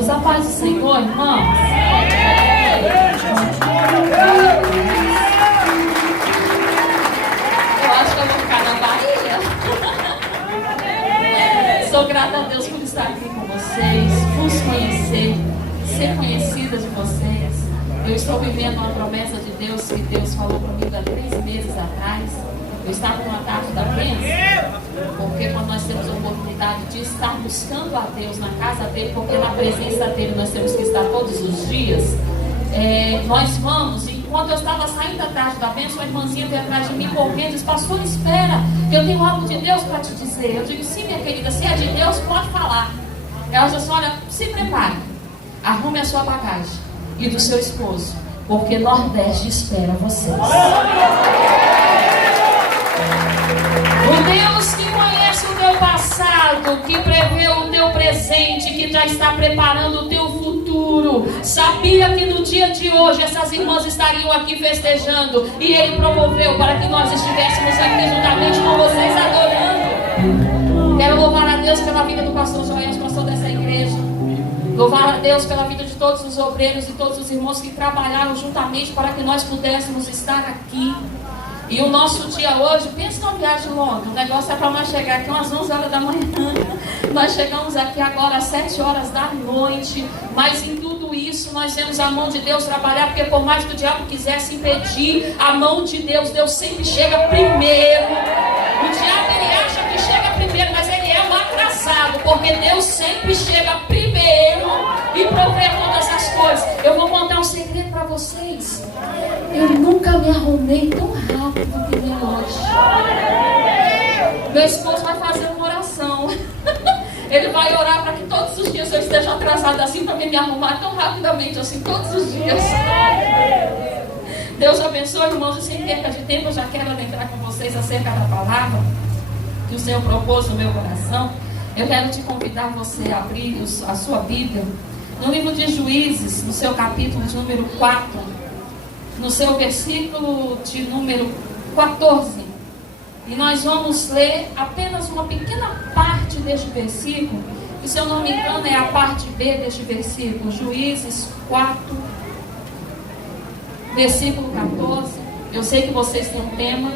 Jesus. A paz do Senhor, irmãos. Eu acho que eu vou ficar na Bahia. Sou grata a Deus por estar aqui com vocês, vos conhecer, ser conhecida de vocês. Eu estou vivendo uma promessa de Deus que Deus falou comigo há 3 meses atrás. Eu estava numa tarde da bênção, porque quando nós temos a oportunidade de estar buscando a Deus na casa dele, porque na presença dele nós temos que estar todos os dias, nós vamos, e quando eu estava saindo da tarde da bênção, a irmãzinha veio atrás de mim correndo e disse: pastor, espera, que eu tenho algo de Deus para te dizer. Eu digo: sim, minha querida, se é de Deus, pode falar. Ela disse assim: olha, se prepare, arrume a sua bagagem e do seu esposo, porque Nordeste espera vocês. O Deus que conhece o teu passado, que prevê o teu presente, que já está preparando o teu futuro, sabia que no dia de hoje essas irmãs estariam aqui festejando, e Ele promoveu para que nós estivéssemos aqui juntamente com vocês adorando. Quero louvar a Deus pela vida do pastor Joel, pastor dessa igreja. Louvar a Deus pela vida de todos os obreiros e todos os irmãos que trabalharam juntamente para que nós pudéssemos estar aqui. E o nosso dia hoje, pensa numa viagem longa, o negócio é para nós chegar aqui umas 11 horas da manhã. Nós chegamos aqui agora às 7 horas da noite, mas em tudo isso nós vemos a mão de Deus trabalhar, porque por mais que o diabo quisesse impedir, a mão de Deus, Deus sempre chega primeiro. O diabo ele acha que chega primeiro, mas ele é um atrasado, porque Deus sempre chega primeiro e provê todas as coisas. Eu vou contar um segredo para vocês. Eu nunca me arrumei tão rápido que nem hoje. Meu esposo vai fazer uma oração. Ele vai orar para que todos os dias eu esteja atrasada assim, para me arrumar tão rapidamente assim, todos os dias. Deus abençoe, irmãos, e sem perca de tempo eu já quero adentrar com vocês acerca da palavra que o Senhor propôs no meu coração. Eu quero te convidar você a abrir a sua Bíblia no livro de Juízes, no seu capítulo de número 4, no seu versículo de número 14. E nós vamos ler apenas uma pequena parte deste versículo, que, se eu não me engano, é a parte B deste versículo. Juízes 4, versículo 14. Eu sei que vocês têm um tema.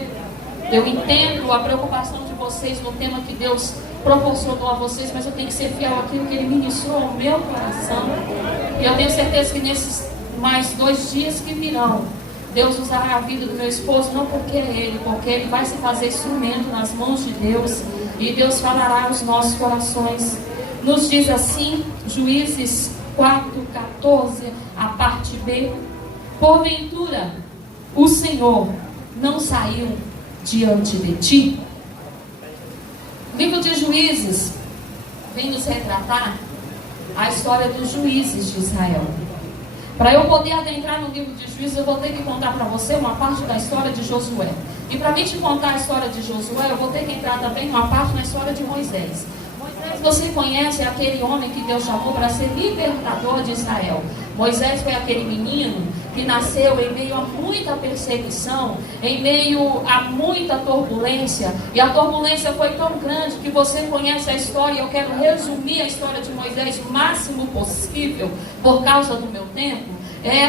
Eu entendo a preocupação de vocês no tema que Deus proporcionou a vocês, mas eu tenho que ser fiel àquilo que Ele ministrou ao meu coração. E eu tenho certeza que nesses mais 2 dias que virão, Deus usará a vida do meu esposo, não porque é ele, porque ele vai se fazer instrumento nas mãos de Deus, e Deus falará aos nossos corações. Nos diz assim, Juízes 4:14, a parte B: porventura o Senhor não saiu diante de ti? O livro de Juízes vem nos retratar a história dos juízes de Israel. Para eu poder adentrar no livro de Juízes, eu vou ter que contar para você uma parte da história de Josué. E para mim te contar a história de Josué, eu vou ter que entrar também uma parte na história de Moisés. Moisés, você conhece, é aquele homem que Deus chamou para ser libertador de Israel. Moisés foi aquele menino que nasceu em meio a muita perseguição, em meio a muita turbulência, e a turbulência foi tão grande que você conhece a história. Eu quero resumir a história de Moisés o máximo possível, por causa do meu tempo.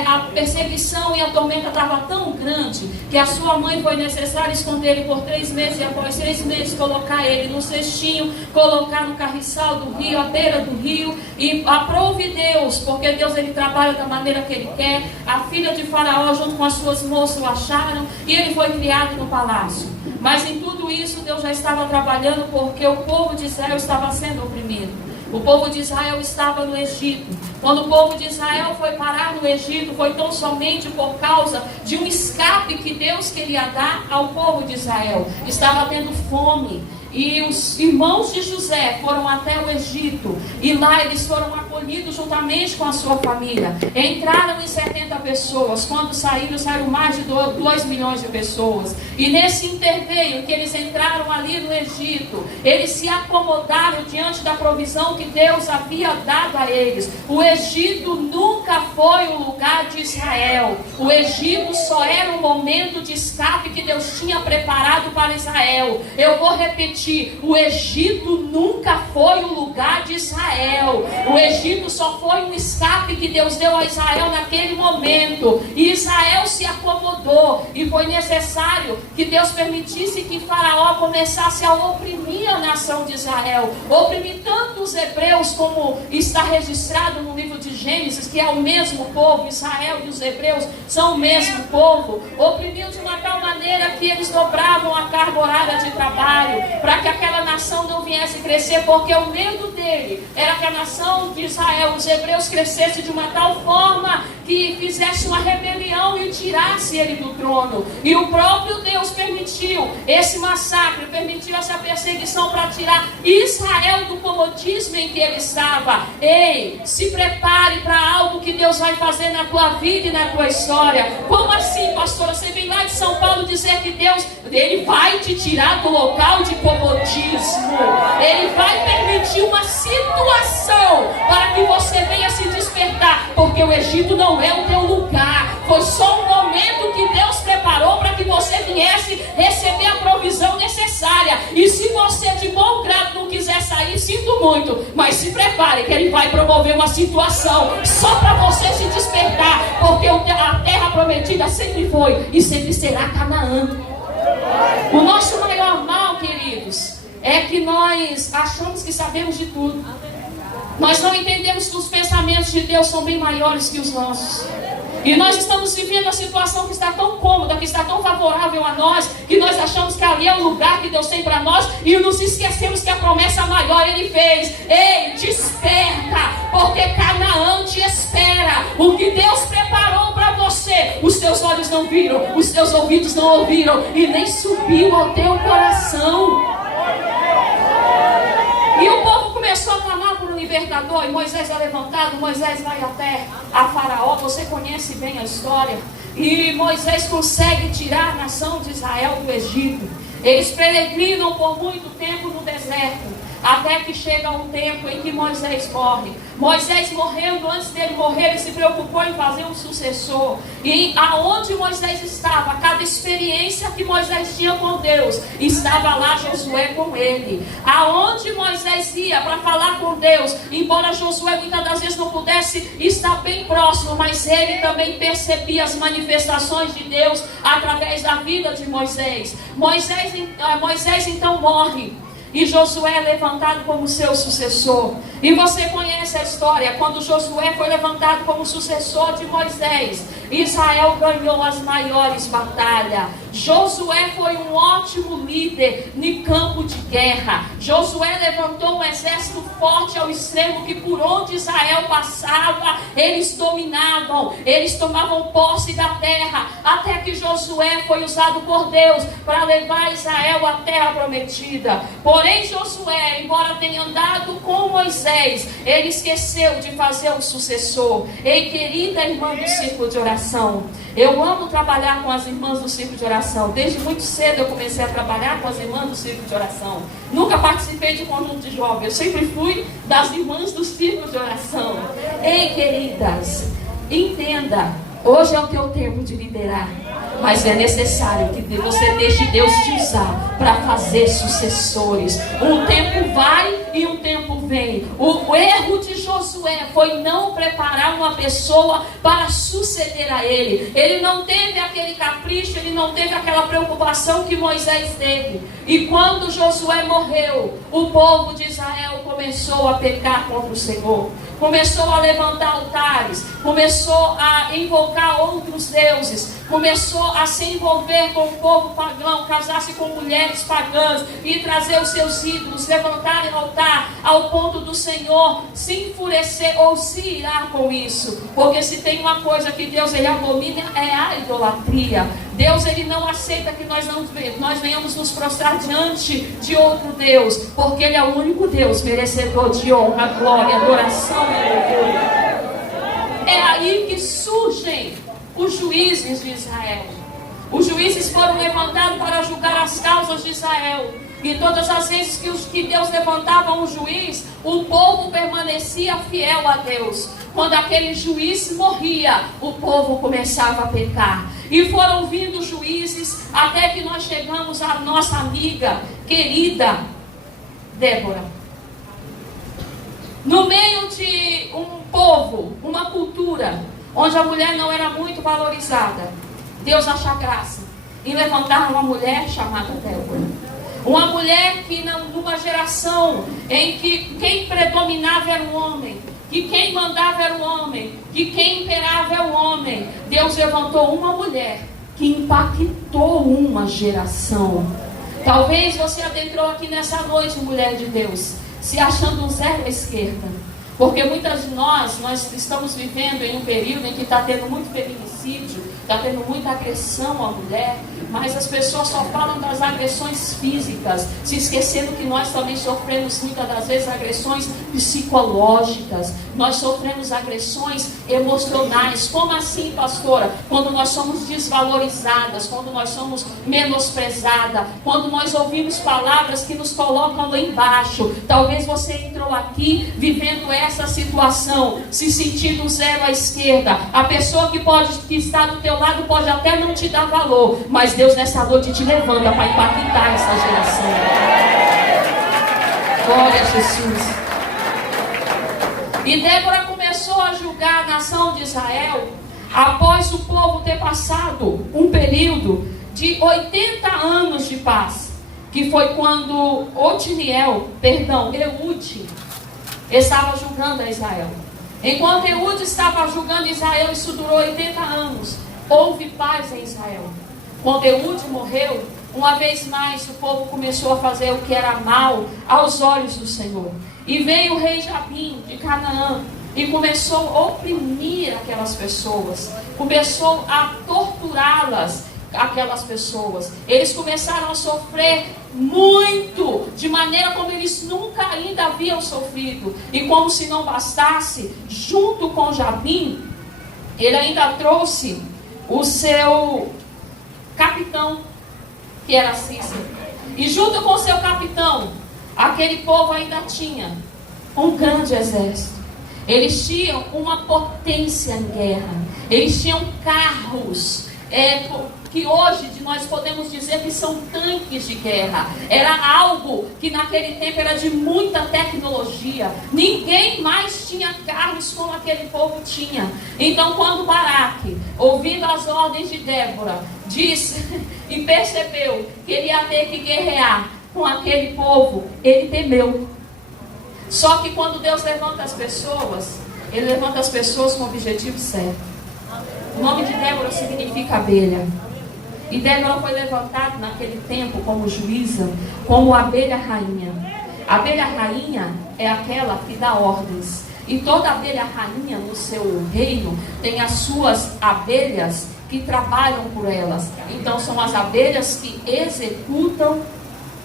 A perseguição e a tormenta estava tão grande que a sua mãe foi necessário esconder ele por 3 meses, e após 3 meses colocar ele no cestinho, colocar no carriçal do rio, à beira do rio, e aprove Deus, porque Deus ele trabalha da maneira que Ele quer. A filha de Faraó junto com as suas moças o acharam, e ele foi criado no palácio. Mas em tudo isso Deus já estava trabalhando, porque o povo de Israel estava sendo oprimido. O povo de Israel estava no Egito. Quando o povo de Israel foi parar no Egito, foi tão somente por causa de um escape que Deus queria dar ao povo de Israel. Estava tendo fome. E os irmãos de José foram até o Egito, e lá eles foram acolhidos juntamente com a sua família. Entraram em 70 pessoas, quando saíram mais de 2 milhões de pessoas. E nesse interveio que eles entraram ali no Egito, eles se acomodaram diante da provisão que Deus havia dado a eles. O Egito nunca foi o lugar de Israel. O Egito só era um momento de escape que Deus tinha preparado para Israel. Eu vou repetir: o Egito nunca foi o lugar de Israel. O Egito Egito só foi um escape que Deus deu a Israel naquele momento. E Israel se acomodou. E foi necessário que Deus permitisse que Faraó começasse a oprimir a nação de Israel. Oprimir tanto os hebreus, como está registrado no livro de Gênesis, que é o mesmo povo. Israel e os hebreus são o mesmo povo. Oprimiu de uma tal maneira que eles dobravam a carga horária de trabalho, para que aquela nação não viesse crescer, porque o medo dele era que a nação de Israel, os hebreus, crescesse de uma tal forma que fizesse uma rebelião e tirasse ele do trono. E o próprio Deus permitiu esse massacre, permitiu essa perseguição para tirar Israel do comodismo em que ele estava. Ei, se prepare para algo que Deus vai fazer na tua vida e na tua história. Como assim, pastora? Você vem lá de São Paulo dizer que Deus, Ele vai te tirar do local de comodismo. Ele vai permitir uma situação para que você venha se despertar, porque o Egito não é o teu lugar. Foi só um momento que Deus preparou para que você viesse receber a provisão necessária. E se você de bom grado não quiser sair, sinto muito, mas se prepare que Ele vai promover uma situação só para você se despertar, porque a terra prometida sempre foi e sempre será Canaã. O nosso maior mal, queridos, é que nós achamos que sabemos de tudo. Nós não entendemos que os pensamentos de Deus são bem maiores que os nossos. E nós estamos vivendo uma situação que está tão cômoda, que está tão favorável a nós, que nós achamos que ali é o lugar que Deus tem para nós, e nos esquecemos que a promessa maior Ele fez. Ei, desperta, porque Canaã te espera. O que Deus preparou para você, os teus olhos não viram, os teus ouvidos não ouviram, e nem subiu ao teu coração. E o povo começou a clamar por um libertador, e Moisés é levantado. Moisés vai até a Faraó, você conhece bem a história, e Moisés consegue tirar a nação de Israel do Egito. Eles peregrinam por muito tempo no deserto, até que chega um tempo em que Moisés morre. Moisés morrendo, antes dele morrer, ele se preocupou em fazer um sucessor. E aonde Moisés estava, cada experiência que Moisés tinha com Deus, estava lá Josué com ele. Aonde Moisés ia para falar com Deus, embora Josué muitas das vezes não pudesse estar bem próximo, mas ele também percebia as manifestações de Deus através da vida de Moisés. Moisés então morre. E Josué é levantado como seu sucessor. E você conhece a história. Quando Josué foi levantado como sucessor de Moisés, Israel ganhou as maiores batalhas. Josué foi um ótimo líder no campo de guerra. Josué levantou um exército forte ao extremo, que por onde Israel passava, eles dominavam, eles tomavam posse da terra, até que Josué foi usado por Deus para levar Israel à terra prometida. Porém Josué, embora tenha andado com Moisés, ele esqueceu de fazer um sucessor. Ei, querida irmã do círculo de oração, eu amo trabalhar com as irmãs do círculo de oração. Desde muito cedo eu comecei a trabalhar com as irmãs do círculo de oração. Nunca participei de conjunto de jovens, eu sempre fui das irmãs do círculo de oração. Ei, queridas, entenda, hoje é o teu tempo de liderar, mas é necessário que você deixe Deus te usar para fazer sucessores. Um tempo vai e um tempo vem. O erro de Josué foi não preparar uma pessoa para suceder a ele. Ele não teve aquele capricho, ele não teve aquela preocupação que Moisés teve. E quando Josué morreu, o povo de Israel começou a pecar contra o Senhor. Começou a levantar altares, começou a invocar outros deuses, começou a se envolver com o povo pagão, casar-se com mulheres pagãs e trazer os seus ídolos, levantarem altar, ao ponto do Senhor se enfurecer ou se irar com isso. Porque se tem uma coisa que Deus ele abomina, é a idolatria. Deus ele não aceita que nós venhamos nos prostrar diante de outro Deus, porque Ele é o único Deus merecedor de honra, glória, adoração e louvor. É aí que surgem os juízes de Israel. Os juízes foram levantados para julgar as causas de Israel. E todas as vezes que Deus levantava um juiz, o povo permanecia fiel a Deus. Quando aquele juiz morria, o povo começava a pecar. E foram vindo juízes, até que nós chegamos à nossa amiga querida Débora. No meio de um cultura onde a mulher não era muito valorizada, Deus acha graça em levantar uma mulher chamada Débora. Uma mulher que numa geração em que quem predominava era o homem, que quem mandava era o homem, que quem imperava era o homem, Deus levantou uma mulher que impactou uma geração. Talvez você adentrou aqui nessa noite, mulher de Deus, se achando um zero à esquerda. Porque muitas de nós estamos vivendo em um período em que está tendo muito feminicídio, está tendo muita agressão à mulher, mas as pessoas só falam das agressões físicas, se esquecendo que nós também sofremos muitas das vezes agressões psicológicas, nós sofremos agressões emocionais. Como assim, pastora? Quando nós somos desvalorizadas, quando nós somos menosprezadas, quando nós ouvimos palavras que nos colocam lá embaixo. Talvez você entrou aqui vivendo essa situação, se sentindo zero à esquerda. A pessoa que está do teu lado pode até não te dar valor, mas Deus nessa noite te levanta para impactar essa geração. Glória a Jesus. E Débora começou a julgar a nação de Israel após o povo ter passado um período de 80 anos de paz, que foi quando Eude estava julgando a Israel. Enquanto Eude estava julgando Israel, isso durou 80 anos. Houve paz em Israel. Quando Eude morreu, uma vez mais o povo começou a fazer o que era mal aos olhos do Senhor. E veio o rei Jabim de Canaã e começou a oprimir aquelas pessoas, começou a torturá-las, aquelas pessoas. Eles começaram a sofrer muito, de maneira como eles nunca ainda haviam sofrido. E como se não bastasse, junto com Jabim, ele ainda trouxe o seu capitão, que era Cícero. E junto com o seu capitão, aquele povo ainda tinha um grande exército. Eles tinham uma potência em guerra. Eles tinham carros que hoje nós podemos dizer que são tanques de guerra. Era algo que naquele tempo era de muita tecnologia. Ninguém mais tinha carros como aquele povo tinha. Então quando Baraque, ouvindo as ordens de Débora, disse e percebeu que ele ia ter que guerrear com aquele povo, ele temeu. Só que quando Deus levanta as pessoas, Ele levanta as pessoas com o objetivo certo. O nome de Débora significa abelha. E Débora foi levantada naquele tempo como juíza, como abelha rainha. A abelha rainha é aquela que dá ordens. E toda abelha rainha no seu reino tem as suas abelhas que trabalham por elas. Então são as abelhas que executam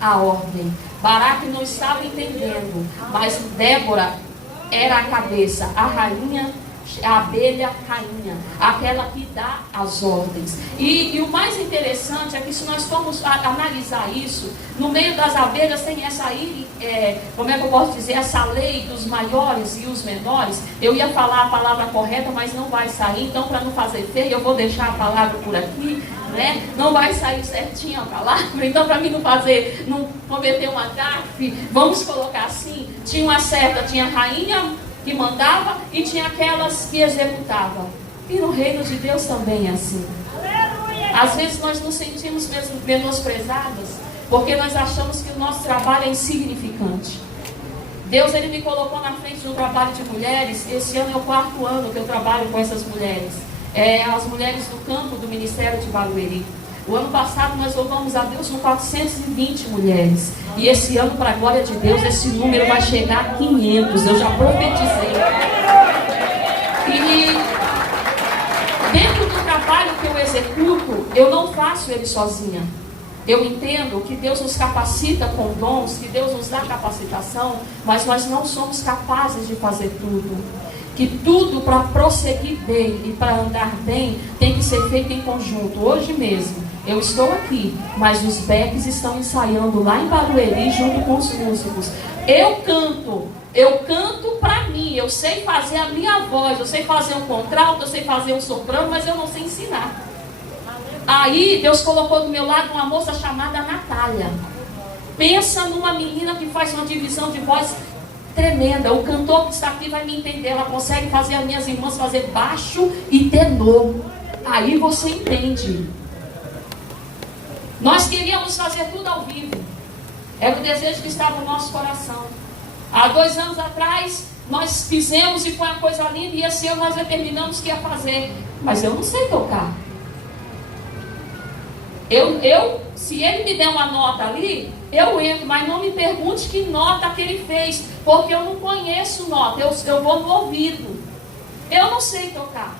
a ordem. Baraque não estava entendendo, mas Débora era a cabeça, a rainha, a abelha rainha, aquela que dá as ordens. E o mais interessante é que se nós formos analisar isso, no meio das abelhas tem essa aí, como é que eu posso dizer, essa lei dos maiores e os menores. Eu ia falar a palavra correta, mas não vai sair, então para não fazer feio, eu vou deixar a palavra por aqui, né? Não vai sair certinho a palavra, então para mim não cometer uma gafe, vamos colocar assim, tinha uma certa, tinha a rainha que mandava e tinha aquelas que executavam. E no reino de Deus também é assim. Às vezes nós nos sentimos menosprezadas porque nós achamos que o nosso trabalho é insignificante. Deus, Ele me colocou na frente de um trabalho de mulheres. Esse ano é o 4º ano que eu trabalho com essas mulheres, as mulheres do campo do Ministério de Barueri. O ano passado nós louvamos a Deus com 420 mulheres. E esse ano, para a glória de Deus, esse número vai chegar a 500. Eu já profetizei. E dentro do trabalho que eu executo, eu não faço ele sozinha. Eu entendo que Deus nos capacita com dons, que Deus nos dá capacitação, mas nós não somos capazes de fazer tudo. Que tudo para prosseguir bem e para andar bem tem que ser feito em conjunto. Hoje mesmo eu estou aqui, mas os backs estão ensaiando lá em Barueri junto com os músicos. Eu canto para mim, eu sei fazer a minha voz, eu sei fazer um contralto, eu sei fazer um soprano, mas eu não sei ensinar. Aí Deus colocou do meu lado uma moça chamada Natália. Pensa numa menina que faz uma divisão de voz tremenda. O cantor que está aqui vai me entender. Ela consegue fazer as minhas irmãs fazer baixo e tenor. Aí você entende. Nós queríamos fazer tudo ao vivo. Era o desejo que estava no nosso coração. Há 2 anos atrás, nós fizemos e foi uma coisa linda. E esse ano nós determinamos que ia fazer. Mas eu não sei tocar. Se ele me der uma nota ali, eu entro. Mas não me pergunte que nota que ele fez. Porque eu não conheço nota. Eu vou no ouvido. Eu não sei tocar.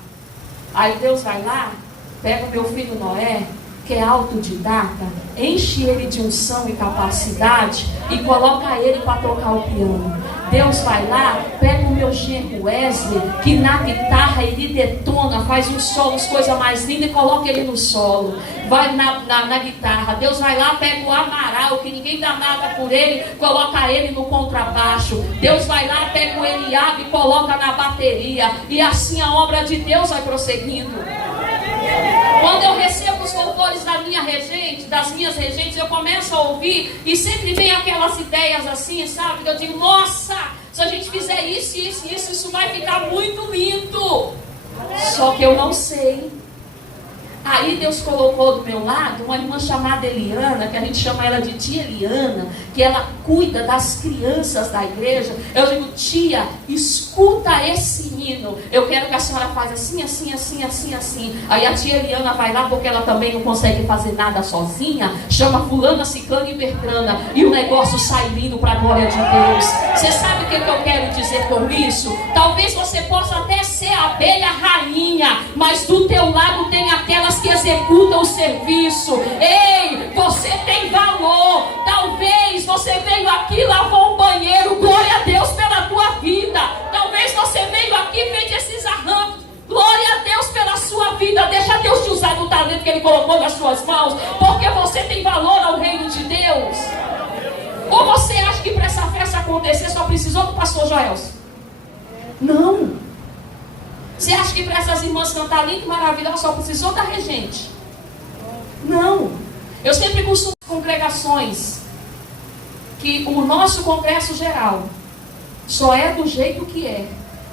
Aí Deus vai lá, pega meu filho Noé, que é autodidata, enche ele de unção e capacidade e coloca ele para tocar o piano. Deus vai lá, pega o meu genro Wesley, que na guitarra ele detona, faz uns solos, coisa mais linda, e coloca ele no solo. Vai na guitarra. Deus vai lá, pega o Amaral, que ninguém dá nada por ele, coloca ele no contrabaixo. Deus vai lá, pega o Eliabe e coloca na bateria. E assim a obra de Deus vai prosseguindo. Quando eu recebo os louvores das minhas regentes, eu começo a ouvir e sempre vem aquelas ideias assim, sabe? Eu digo, nossa, se a gente fizer isso vai ficar muito lindo. Só que eu não sei. Aí Deus colocou do meu lado uma irmã chamada Eliana, que a gente chama ela de tia Eliana, que ela cuida das crianças da igreja. Eu digo, tia, escuta esse hino. Eu quero que a senhora faça assim, assim, assim, assim, assim. Aí a tia Eliana vai lá, porque ela também não consegue fazer nada sozinha. Chama fulana, ciclana e bertrana. E o negócio sai lindo para a glória de Deus. Você sabe o que eu quero dizer com isso? Talvez você possa até ser a abelha rainha, mas do teu lado tem aquelas que executam o serviço. Ei, você tem valor. Talvez você veio aqui, lavou um banheiro. Glória a Deus pela tua vida. Talvez você veio aqui e fez esses arrancos. Glória a Deus pela sua vida. Deixa Deus te usar do talento que Ele colocou nas suas mãos, porque você tem valor ao reino de Deus. Ou você acha que para essa festa acontecer só precisou do pastor Joelson? Não. Você acha que para essas irmãs cantar lindo e maravilhoso só precisou da regente? Não. Eu sempre costumo congregações que o nosso congresso geral só é do jeito que é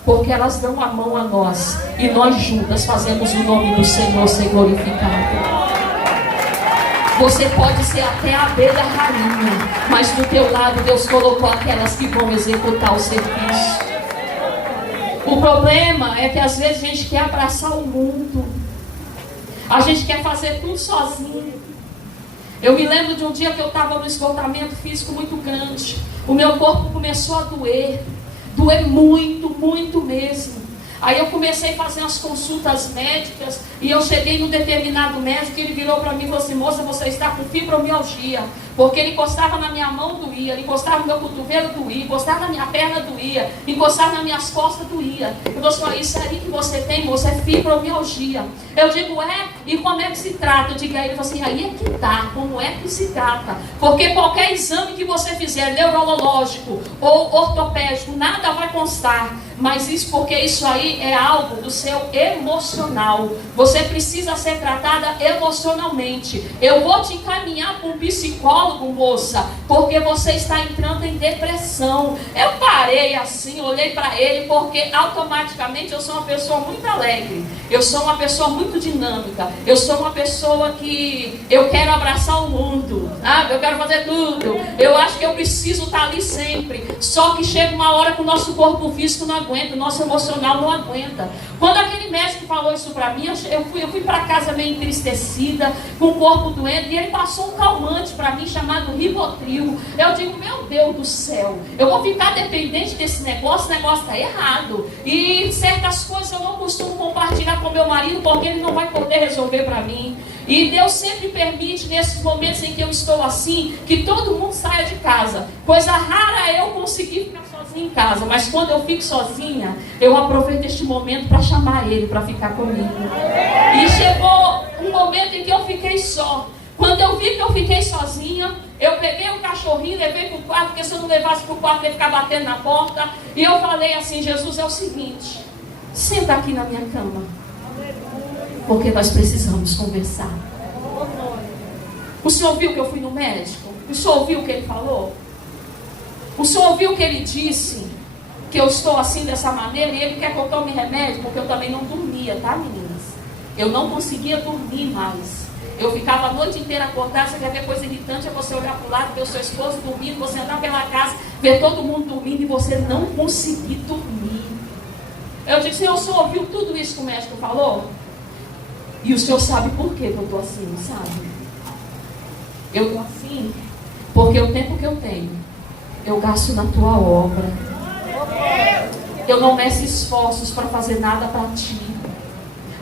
porque elas dão a mão a nós e nós juntas fazemos o nome do Senhor ser glorificado. Você pode ser até a abelha rainha, mas do teu lado Deus colocou aquelas que vão executar o serviço. O problema é que às vezes a gente quer abraçar o mundo. A gente quer fazer tudo sozinho. Eu me lembro de um dia que eu estava no esgotamento físico muito grande. O meu corpo começou a doer. Doer muito, muito mesmo. Aí eu comecei a fazer umas consultas médicas. E eu cheguei num determinado médico. Ele virou para mim e falou assim: moça, você está com fibromialgia. Porque ele encostava na minha mão, doía. Ele encostava no meu cotovelo, doía. Encostava na minha perna, doía. Encostava nas minhas costas, doía. Eu falei: isso aí que você tem, moça, é fibromialgia. Eu digo: e como é que se trata? Eu digo: aí ele falou assim: aí é que tá, como é que se trata? Porque qualquer exame que você fizer, neurológico ou ortopédico, nada vai constar. Mas isso porque isso aí é algo do seu emocional. Você precisa ser tratada emocionalmente. Eu vou te encaminhar para um psicólogo, moça, porque você está entrando em depressão. Eu parei assim, olhei para ele, porque automaticamente eu sou uma pessoa muito alegre. Eu sou uma pessoa muito dinâmica. Eu sou uma pessoa que eu quero abraçar o mundo, sabe? Eu quero fazer tudo. Eu acho que eu preciso estar ali sempre. Só que chega uma hora que o nosso corpo físico não aguenta, o nosso emocional não aguenta. Quando aquele médico falou isso para mim, eu fui para casa meio entristecida, com o corpo doendo, e ele passou um calmante para mim chamado Rivotril. Eu digo: meu Deus do céu, eu vou ficar dependente desse negócio, o negócio está errado. E certas coisas eu não costumo compartilhar com meu marido, porque ele não vai poder resolver para mim. E Deus sempre permite, nesses momentos em que eu estou assim, que todo mundo saia de casa. Coisa rara é eu conseguir ficar sozinha em casa, mas quando eu fico sozinha, eu aproveito este momento para chamar ele para ficar comigo. E chegou um momento em que eu fiquei só. Quando eu vi que eu fiquei sozinha, eu peguei um cachorrinho, levei para o quarto, porque se eu não levasse para o quarto, ele ia ficar batendo na porta. E eu falei assim: Jesus, é o seguinte, senta aqui na minha cama, porque nós precisamos conversar. O senhor viu que eu fui no médico? O senhor ouviu o que ele falou? O senhor ouviu o que ele disse? Que eu estou assim dessa maneira e ele quer que eu tome remédio, porque eu também não dormia, tá, meninas? Eu não conseguia dormir mais. Eu ficava a noite inteira acordada. Você quer ver coisa irritante? É você olhar para o lado, ver o seu esposo dormindo, você andar pela casa, ver todo mundo dormindo e você não conseguir dormir. Eu disse: Senhor, o senhor ouviu tudo isso que o médico falou? E o senhor sabe por que eu estou assim, sabe? Eu estou assim porque o tempo que eu tenho, eu gasto na tua obra. Eu não meço esforços para fazer nada para ti.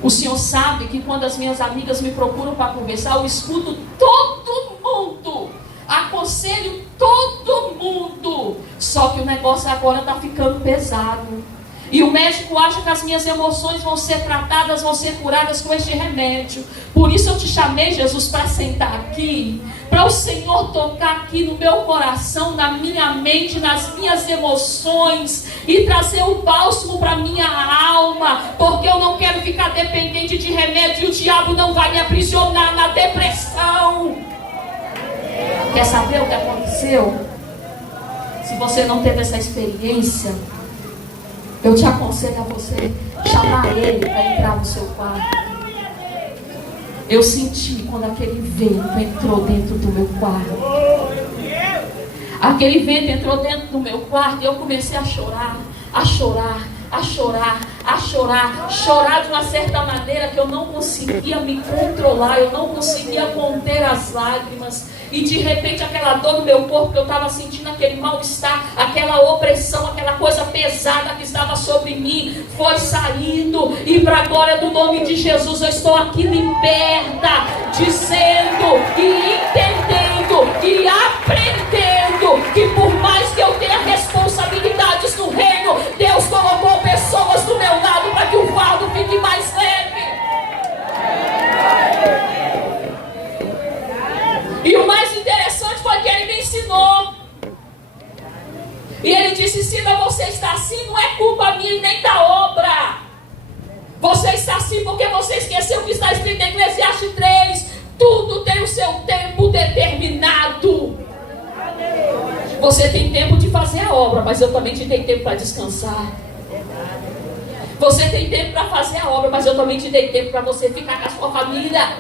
O senhor sabe que quando as minhas amigas me procuram para conversar, eu escuto todo mundo, aconselho todo mundo. Só que o negócio agora está ficando pesado. E o médico acha que as minhas emoções vão ser tratadas, vão ser curadas com este remédio. Por isso eu te chamei, Jesus, para sentar aqui, para o Senhor tocar aqui no meu coração, na minha mente, nas minhas emoções, e trazer um bálsamo para minha alma, porque eu não quero ficar dependente de remédio, e o diabo não vai me aprisionar na depressão. Quer saber o que aconteceu? Se você não teve essa experiência, eu te aconselho a você chamar ele para entrar no seu quarto. Eu senti quando aquele vento entrou dentro do meu quarto. Aquele vento entrou dentro do meu quarto e eu comecei a chorar, a chorar, a chorar, a chorar. Chorar de uma certa maneira que eu não conseguia me controlar, eu não conseguia conter as lágrimas. E de repente aquela dor no meu corpo, que eu estava sentindo aquele mal-estar, aquela opressão, aquela coisa pesada que estava sobre mim, foi saindo. E para a glória do nome de Jesus, eu estou aqui liberta, dizendo e entendendo e aprendendo que por mais que eu tenha responsabilidades no reino, Deus colocou pessoas do meu lado para que o fardo fique mais leve. E o mais interessante foi que ele me ensinou. E ele disse: Cida, você está assim, não é culpa minha e nem da obra. Você está assim porque você esqueceu o que está escrito em Eclesiastes 3. Tudo tem o seu tempo determinado. Você tem tempo de fazer a obra, mas eu também te dei tempo para descansar. Você tem tempo para fazer a obra, mas eu também te dei tempo para você ficar com a sua família.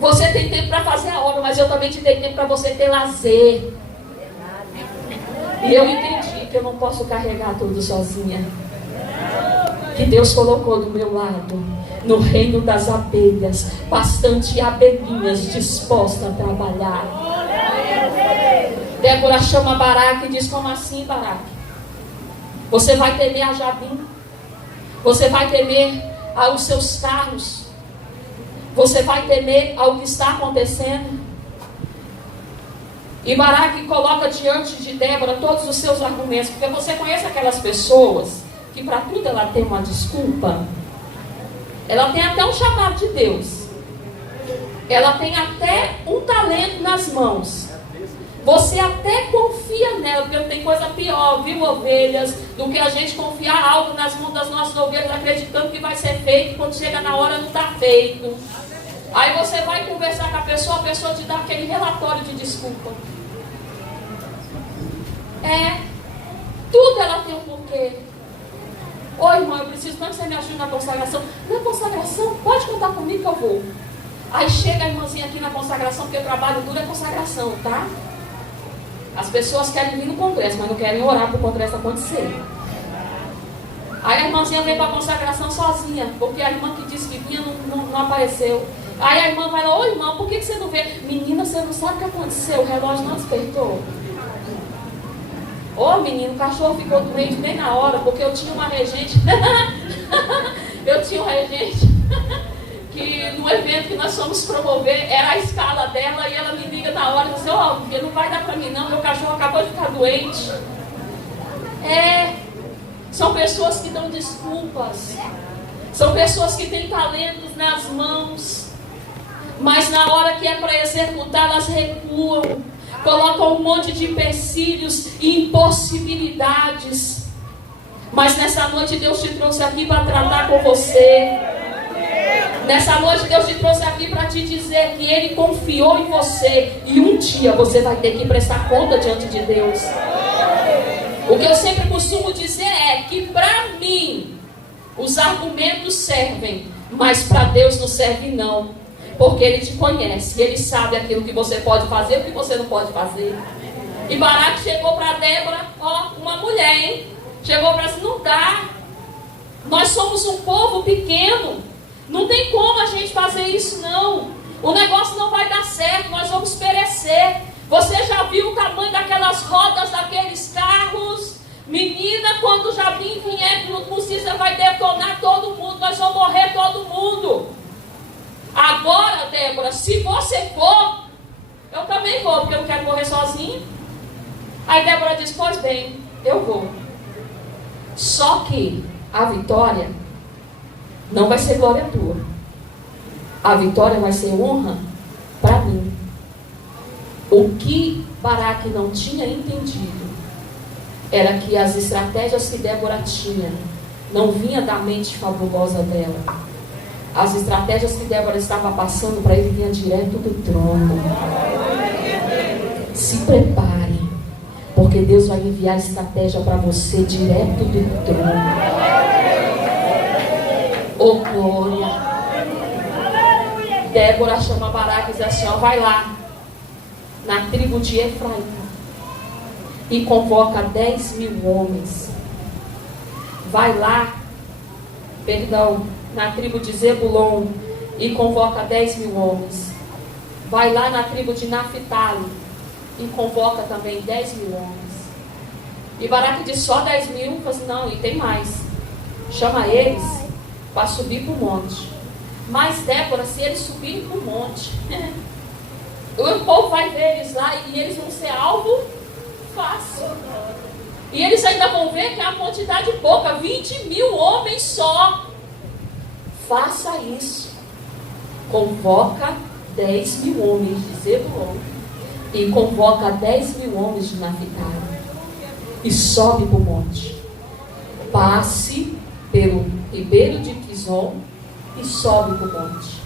Você tem tempo para fazer a obra, mas eu também te dei tempo para você ter lazer. E eu entendi que eu não posso carregar tudo sozinha. Que Deus colocou do meu lado, no reino das abelhas, bastante abelhinhas dispostas a trabalhar. Débora chama Baraque e diz: como assim, Baraque? Você vai temer a Jabim? Você vai temer aos seus carros? Você vai temer ao que está acontecendo? E Baraque coloca diante de Débora todos os seus argumentos, porque você conhece aquelas pessoas que para tudo ela tem uma desculpa. Ela tem até um chamado de Deus. Ela tem até um talento nas mãos. Você até confia nela, porque não tem coisa pior, viu, ovelhas, do que a gente confiar algo nas mãos das nossas ovelhas, acreditando que vai ser feito, e quando chega na hora não está feito. Aí você vai conversar com a pessoa te dá aquele relatório de desculpa. Tudo ela tem um porquê. Ô irmão, eu preciso tanto que você me ajude na consagração. Na consagração, pode contar comigo que eu vou. Aí chega a irmãzinha aqui na consagração, porque o trabalho duro é consagração, tá? As pessoas querem vir no congresso, mas não querem orar para o congresso acontecer. Aí a irmãzinha vem para a consagração sozinha, porque a irmã que disse que vinha não apareceu. Aí a irmã vai lá: ô irmão, por que você não vê? Menina, você não sabe o que aconteceu, o relógio não despertou. Ô menino, o cachorro ficou doente bem na hora, porque eu tinha uma regente. Eu tinha uma regente que no evento que nós fomos promover, era a escala dela, e ela me liga na hora e diz: ó, não vai dar para mim não, meu cachorro acabou de ficar doente. São pessoas que dão desculpas. São pessoas que têm talentos nas mãos, mas na hora que é para executar, elas recuam, colocam um monte de empecilhos e impossibilidades. Mas nessa noite Deus te trouxe aqui para tratar com você. Nessa noite Deus te trouxe aqui para te dizer que Ele confiou em você, e um dia você vai ter que prestar conta diante de Deus. O que eu sempre costumo dizer é que para mim os argumentos servem, mas para Deus não serve não. Porque Ele te conhece, Ele sabe aquilo que você pode fazer e o que você não pode fazer. E Baraque chegou para Débora, ó, uma mulher, hein? Chegou para assim, não dá. Nós somos um povo pequeno. Não tem como a gente fazer isso não. O negócio não vai dar certo, nós vamos perecer. Você já viu o tamanho daquelas rodas daqueles carros? Menina, quando o Jabim vier, não precisa, vai detonar todo mundo, nós vamos morrer todo mundo. Agora, Débora, se você for, eu também vou, porque eu não quero morrer sozinha. Aí Débora diz, pois bem, eu vou. Só que a vitória não vai ser glória tua. A vitória vai ser honra para mim. O que Baraque não tinha entendido era que as estratégias que Débora tinha não vinha da mente fabulosa dela. As estratégias que Débora estava passando para ele vinha direto do trono. Se prepare, porque Deus vai enviar estratégia para você direto do trono. Oh glória! Débora chama Baraque e diz assim, ó, vai lá na tribo de Efraim e convoca 10.000 homens. Vai lá, na tribo de Zebulon e convoca 10.000 homens. Vai lá na tribo de Naphtali e convoca também 10.000 homens. E Baraque diz só 10.000, fala assim, não, e tem mais. Chama eles para subir para o monte. Mas Débora, se eles subirem para o monte, o povo vai ver eles lá e eles vão ser alvo fácil. E eles ainda vão ver que é uma quantidade pouca, 20.000 homens só. Faça isso. Convoca 10.000 homens de Zebulon e convoca 10.000 homens de Naphtali e sobe para o monte. Passe pelo ribeiro de Quizon e sobe para o monte.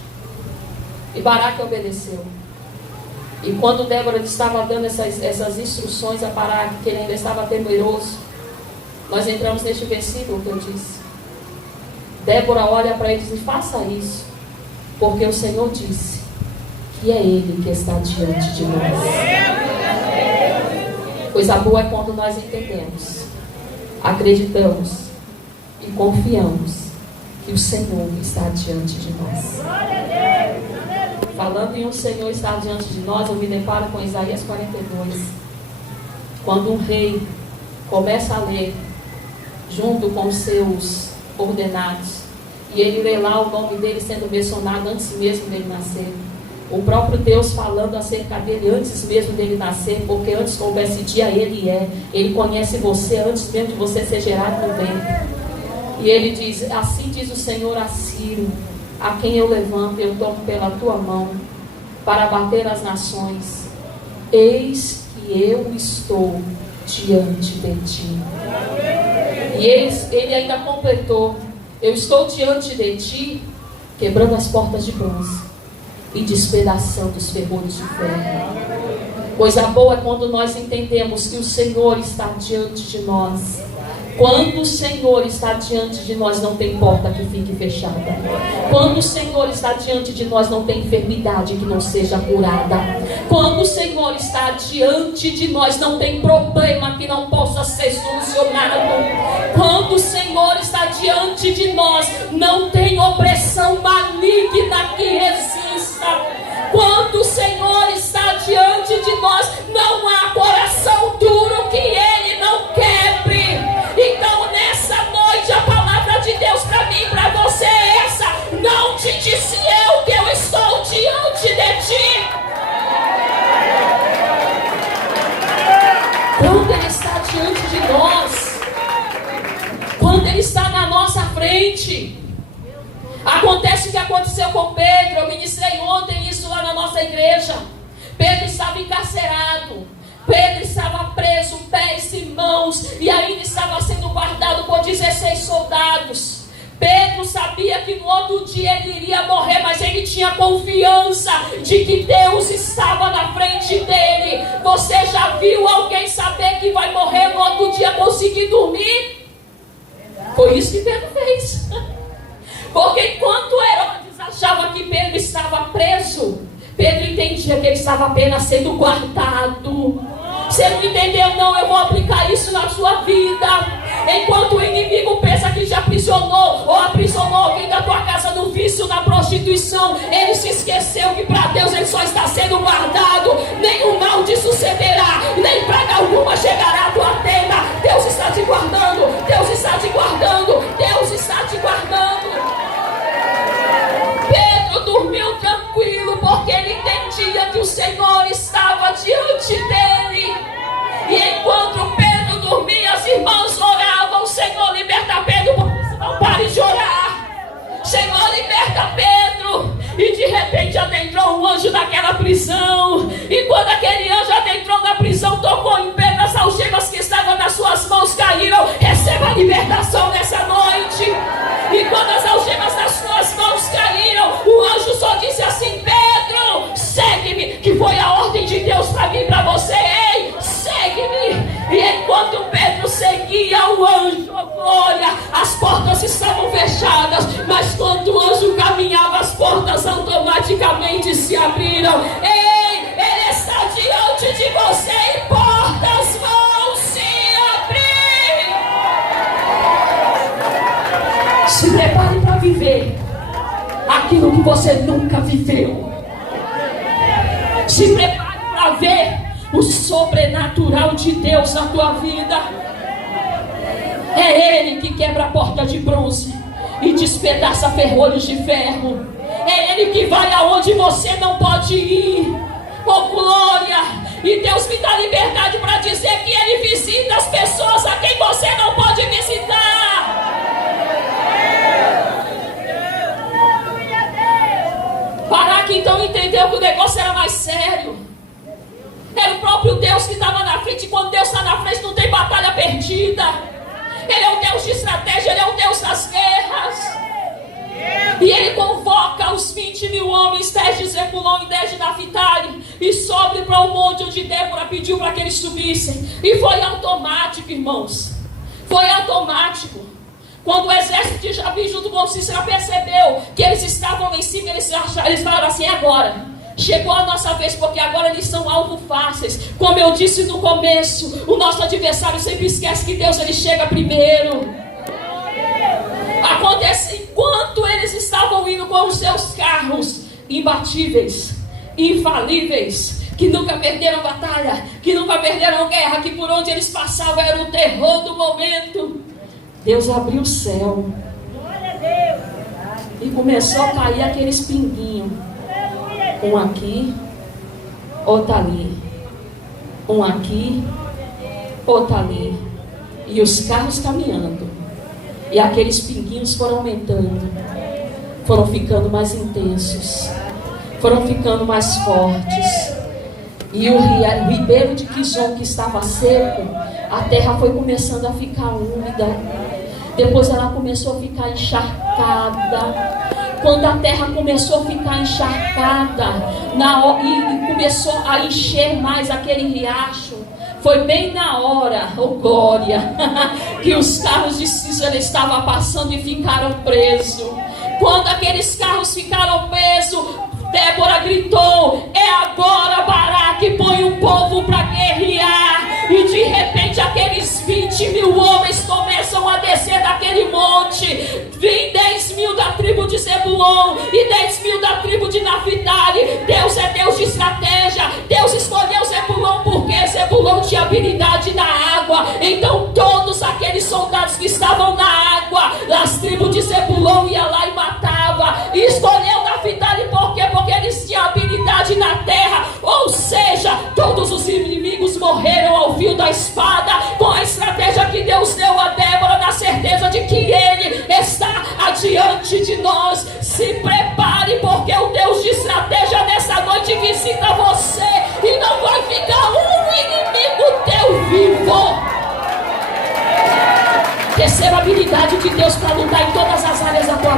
E Baraque obedeceu. E quando Débora estava dando essas instruções a Baraque, que ele ainda estava temeroso, nós entramos neste versículo que eu disse. Débora olha para ele e diz, faça isso, porque o Senhor disse que é Ele que está diante de nós. Coisa boa é quando nós entendemos, acreditamos e confiamos que o Senhor está diante de nós. Falando em um Senhor estar diante de nós, eu me deparo com Isaías 42. Quando um rei começa a ler junto com os seus ordenados, e ele lê lá o nome dele sendo mencionado antes mesmo dele nascer. O próprio Deus falando acerca dele antes mesmo dele nascer, porque antes que houvesse dia ele é. Ele conhece você antes mesmo de você ser gerado no ventre. E ele diz, assim diz o Senhor a Ciro, a quem eu levanto, eu tomo pela tua mão, para bater as nações. Eis que eu estou diante de ti. E ele ainda completou, eu estou diante de ti, quebrando as portas de bronze e despedaçando os ferrolhos de ferro. Coisa boa é quando nós entendemos que o Senhor está diante de nós. Quando o Senhor está diante de nós, não tem porta que fique fechada. Quando o Senhor está diante de nós, não tem enfermidade que não seja curada. Quando o Senhor está diante de nós, não tem problema que não possa ser solucionado. Quando o Senhor está diante de nós, não tem opressão maligna que resista. Quando o Senhor está diante de nós, não há coração duro que Ele não quebre. Então nessa noite a palavra de Deus para mim e para você é essa: não te disse eu que eu estou diante de ti. Quando Ele está diante de nós, quando Ele está na nossa frente, acontece o que aconteceu com Pedro. Eu ministrei ontem isso lá na nossa igreja. Pedro estava encarcerado, Pedro estava preso, pés e mãos, e ainda estava sendo guardado por 16 soldados. Pedro Pedro sabia que no outro dia ele iria morrer, mas ele tinha confiança de que Deus estava na frente dele. Você já viu alguém saber que vai morrer no outro dia conseguir dormir? Foi isso que Pedro fez. Porque enquanto Herodes achava que Pedro estava preso, Pedro entendia que ele estava apenas sendo guardado. Você não entendeu? Não, eu vou aplicar isso na sua vida. Enquanto o inimigo pensa que já aprisionou ou aprisionou alguém da tua casa no vício, na prostituição, ele se esqueceu que para Deus ele só está sendo guardado. Nenhum mal te sucederá, nem praga alguma chegará à tua tenda. Deus está te guardando, Deus está te guardando, Deus está te guardando. Pedro dormiu tranquilo porque ele entendia que o Senhor estava diante dele. E enquanto Pedro dormia, as irmãs oravam: Senhor, liberta Pedro, porque não pare de orar. Senhor, liberta Pedro. E de repente adentrou um anjo naquela prisão. E quando aquele anjo adentrou na prisão, tocou em Pedro, as algemas que estavam nas suas mãos caíram. Receba a libertação nessa noite. E quando as algemas das suas mãos caíram, o anjo só disse assim: Pedro, segue-me, que foi a ordem de Deus para mim e para você. Ei, segue-me. E enquanto Pedro seguia o anjo, olha, as portas estavam fechadas, mas quando o anjo caminhava, as portas automaticamente se abriram. Ei, ele está diante de você e portas vão se abrir. Se prepare para viver aquilo que você nunca viveu. Se prepare para ver o sobrenatural de Deus na tua vida. É Ele que quebra a porta de bronze e despedaça ferrolhos de ferro. É Ele que vai aonde você não pode ir. Oh glória! E Deus me dá liberdade para dizer que Ele visita as pessoas a quem você não pode visitar. Baraque então entendeu que o negócio era mais sério. Era o próprio Deus que estava na frente. E quando Deus está na frente, não tem batalha perdida. Ele é o Deus de estratégia, Ele é o Deus das guerras. E Ele convoca os 20.000 homens, 10 de Zebulon e 10 de Naphtali, e sobe para o monte onde Débora pediu para que eles subissem. E foi automático, irmãos. Foi automático. Quando o exército de Jabim junto com Cícera percebeu que eles estavam lá em cima, eles falaram assim: agora chegou a nossa vez, porque agora eles são alvo fáceis. Como eu disse no começo, o nosso adversário sempre esquece que Deus ele chega primeiro. Acontece enquanto eles estavam indo com os seus carros imbatíveis, infalíveis, que nunca perderam batalha, que nunca perderam guerra, que por onde eles passavam era o terror do momento. Deus abriu o céu e começou a cair aqueles pinguinhos. Um aqui, outro ali. Um aqui, outro ali. E os carros caminhando. E aqueles pinguinhos foram aumentando. Foram ficando mais intensos. Foram ficando mais fortes. E o ribeiro de Quizon, que estava seco, a terra foi começando a ficar úmida. Depois ela começou a ficar encharcada. Quando a terra começou a ficar encharcada e começou a encher mais aquele riacho, foi bem na hora, oh glória, que os carros de Cícera estavam passando e ficaram presos. Quando aqueles carros ficaram presos, Débora gritou: é agora, Baraque, põe um povo para guerrear. E de repente aqueles 20.000 homens começam a descer daquele monte. Vem 10.000 da tribo de Zebulon e 10.000 da tribo de Naphtali. Deus é Deus de estratégia. Deus escolheu Zebulon porque Zebulon tinha habilidade na água. Então todos aqueles soldados que estavam na água, as tribos de Zebulon ia lá e matava. E escolheu Naphtali por quê? Porque eles tinham habilidade na terra. Ou seja, todos os inimigos morreram ao fio da espada, com a estratégia que Deus deu a Débora, na certeza de que Ele está adiante de nós. Se prepare, porque o Deus de estratégia nessa noite visita você e não vai ficar um inimigo teu vivo. Receba a habilidade de Deus para lutar em todas as áreas da tua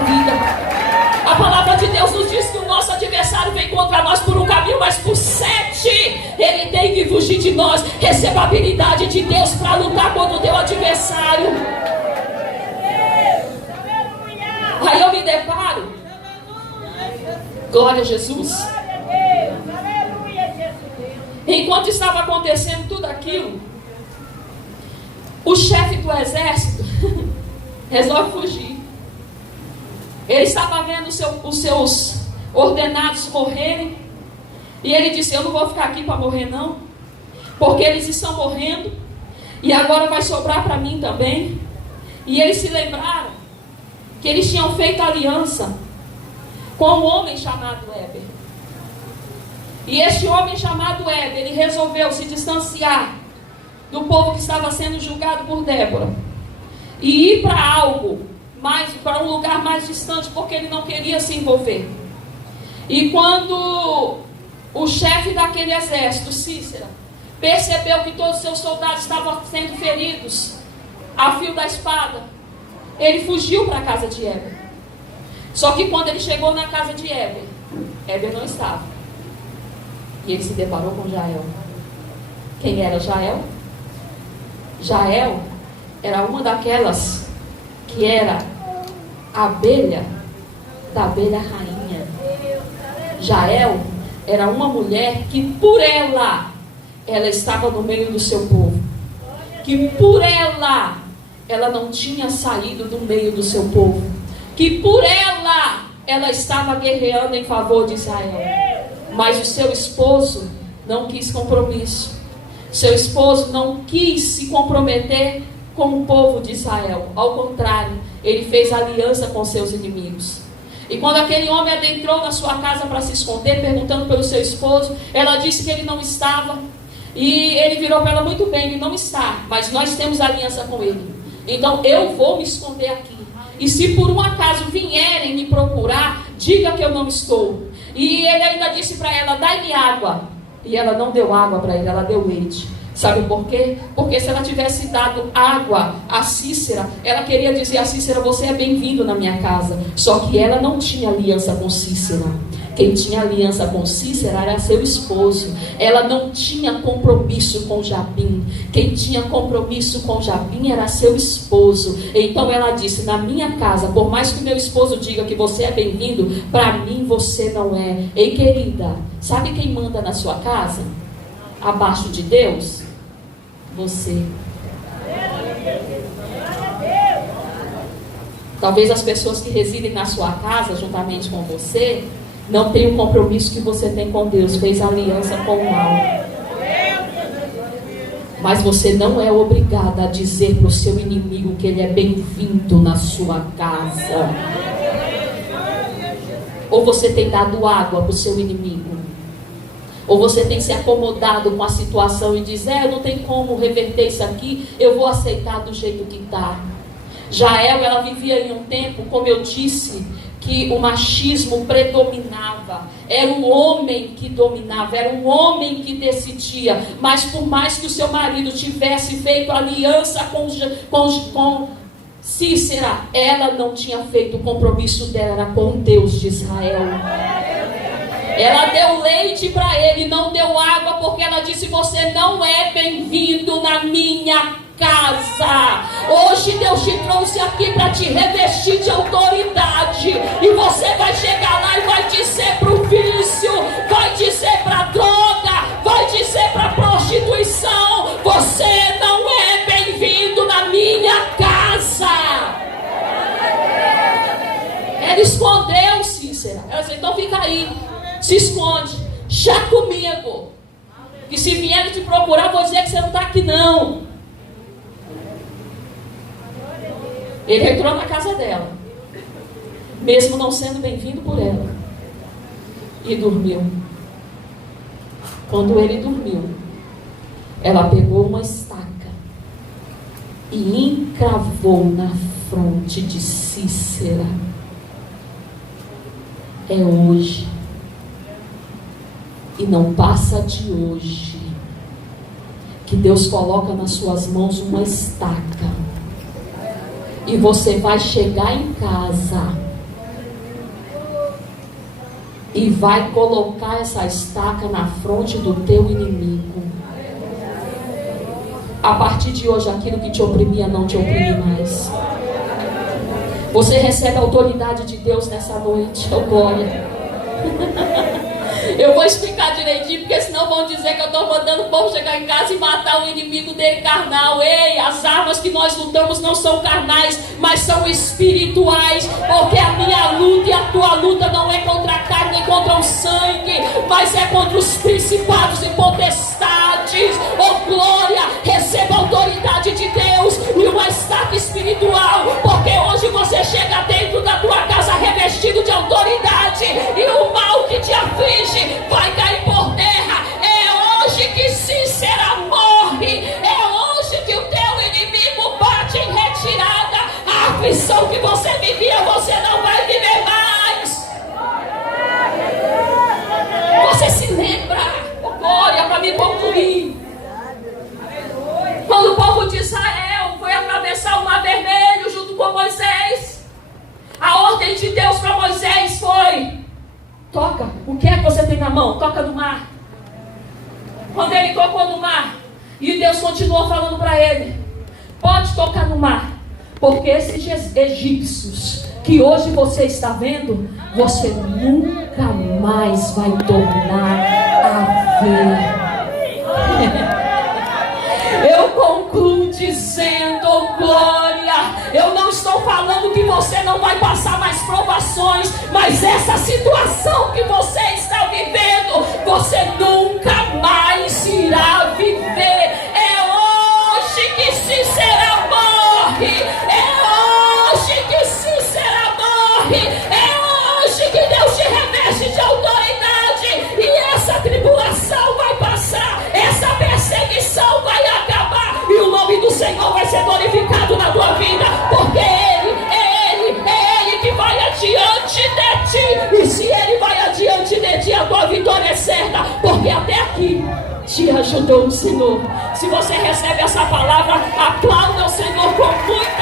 nós. Receba a habilidade de Deus para lutar contra o teu adversário. Aí eu me deparo, glória a Jesus, enquanto estava acontecendo tudo aquilo, o chefe do exército resolve fugir. Ele estava vendo os seus ordenados morrerem, e ele disse: eu não vou ficar aqui para morrer não, porque eles estão morrendo, e agora vai sobrar para mim também. E eles se lembraram que eles tinham feito aliança com um homem chamado Heber. E este homem chamado Heber, ele resolveu se distanciar do povo que estava sendo julgado por Débora e ir para um lugar mais distante, porque ele não queria se envolver. E quando o chefe daquele exército, Cícera, percebeu que todos os seus soldados estavam sendo feridos a fio da espada, ele fugiu para a casa de Heber. Só que quando ele chegou na casa de Heber, Heber não estava. E ele se deparou com Jael. Quem era Jael? Jael era uma daquelas que era a abelha da abelha rainha. Jael era uma mulher que por ela estava no meio do seu povo. Que por ela não tinha saído do meio do seu povo. Que por ela estava guerreando em favor de Israel. Mas o seu esposo não quis compromisso. Seu esposo não quis se comprometer com o povo de Israel. Ao contrário, ele fez aliança com seus inimigos. E quando aquele homem adentrou na sua casa para se esconder, perguntando pelo seu esposo, ela disse que ele não estava. E ele virou para ela: muito bem, ele não está, mas nós temos aliança com ele. Então eu vou me esconder aqui. E se por um acaso vierem me procurar, diga que eu não estou. E ele ainda disse para ela: dai-me água. E ela não deu água para ele, ela deu leite. Sabe por quê? Porque se ela tivesse dado água a Cícera, ela queria dizer a Cícera: você é bem-vindo na minha casa. Só que ela não tinha aliança com Cícera. Quem tinha aliança com Cícera era seu esposo. Ela não tinha compromisso com Jabim. Quem tinha compromisso com Jabim era seu esposo. Então ela disse: na minha casa, por mais que meu esposo diga que você é bem-vindo, para mim você não é. Ei, querida, sabe quem manda na sua casa? Abaixo de Deus? Você. Talvez as pessoas que residem na sua casa, juntamente com você, não tem o compromisso que você tem com Deus. Fez aliança com o mal. Mas você não é obrigada a dizer para o seu inimigo que ele é bem-vindo na sua casa. Ou você tem dado água para o seu inimigo, ou você tem se acomodado com a situação e diz: não tem como reverter isso aqui, eu vou aceitar do jeito que está. Jael, ela vivia em um tempo, como eu disse, que o machismo predominava. Era um homem que dominava, era um homem que decidia. Mas por mais que o seu marido tivesse feito aliança com Cícera, ela não tinha feito. O compromisso dela era com Deus de Israel. Ela deu leite para ele, não deu água, porque ela disse: você não é bem-vindo na minha casa. Hoje Deus te trouxe aqui para te revestir de autoridade. E você vai chegar lá e vai dizer para o vício, vai dizer para a droga, vai dizer para a prostituição: você não é bem-vindo na minha casa. Ela escondeu Cícera. Ela disse: então fica aí, se esconde, já comigo. E se vierem te procurar, vou dizer que você não está aqui não. Ele entrou na casa dela, mesmo não sendo bem-vindo por ela, e dormiu. Quando ele dormiu, ela pegou uma estaca e encravou na fronte de Cícera. É hoje, e não passa de hoje, que Deus coloca nas suas mãos uma estaca. E você vai chegar em casa e vai colocar essa estaca na fronte do teu inimigo. A partir de hoje, aquilo que te oprimia não te oprime mais. Você recebe a autoridade de Deus nessa noite. Oh, glória. Eu vou explicar direitinho, porque senão vão dizer que eu estou mandando o povo chegar em casa e matar o inimigo dele carnal. Ei, as armas que nós lutamos não são carnais, mas são espirituais. Porque a minha luta e a tua luta não é contra a carne nem contra o sangue, mas é contra os principados e potestades. Oh, glória! Receba a autoridade de Deus e uma estaca espiritual, porque hoje você chega dentro da tua casa revestido de autoridade, e o mal que te aflige vai cair por terra. É hoje que Cícera morre. É hoje que o teu inimigo bate em retirada. A aflição que você vivia, você não vai viver mais. Você se lembra? Oh, glória, para me concluir. Quando o povo de Israel foi atravessar o Mar Vermelho junto com Moisés, a ordem de Deus para Moisés foi: toca, o que é que você tem na mão? Toca no mar. Quando ele tocou no mar, e Deus continuou falando para ele: pode tocar no mar, porque esses egípcios que hoje você está vendo, você nunca mais vai tornar a ver. Eu concluo dizendo: oh, glória, eu não estou falando que você não vai passar mais provações, mas essa situação que você está vivendo, você nunca mais irá viver. É hoje que Cícera morre. É hoje que Cícera morre. É hoje que Deus te reveste de autoridade, e essa tribulação vai passar, essa perseguição vai acabar, e o nome do Senhor vai ser glorificado na tua vida, porque é Ele que vai adiante de ti. E se Ele vai adiante de ti, a tua vitória é certa, porque até aqui te ajudou o Senhor. Se você recebe essa palavra, aplauda o Senhor com muito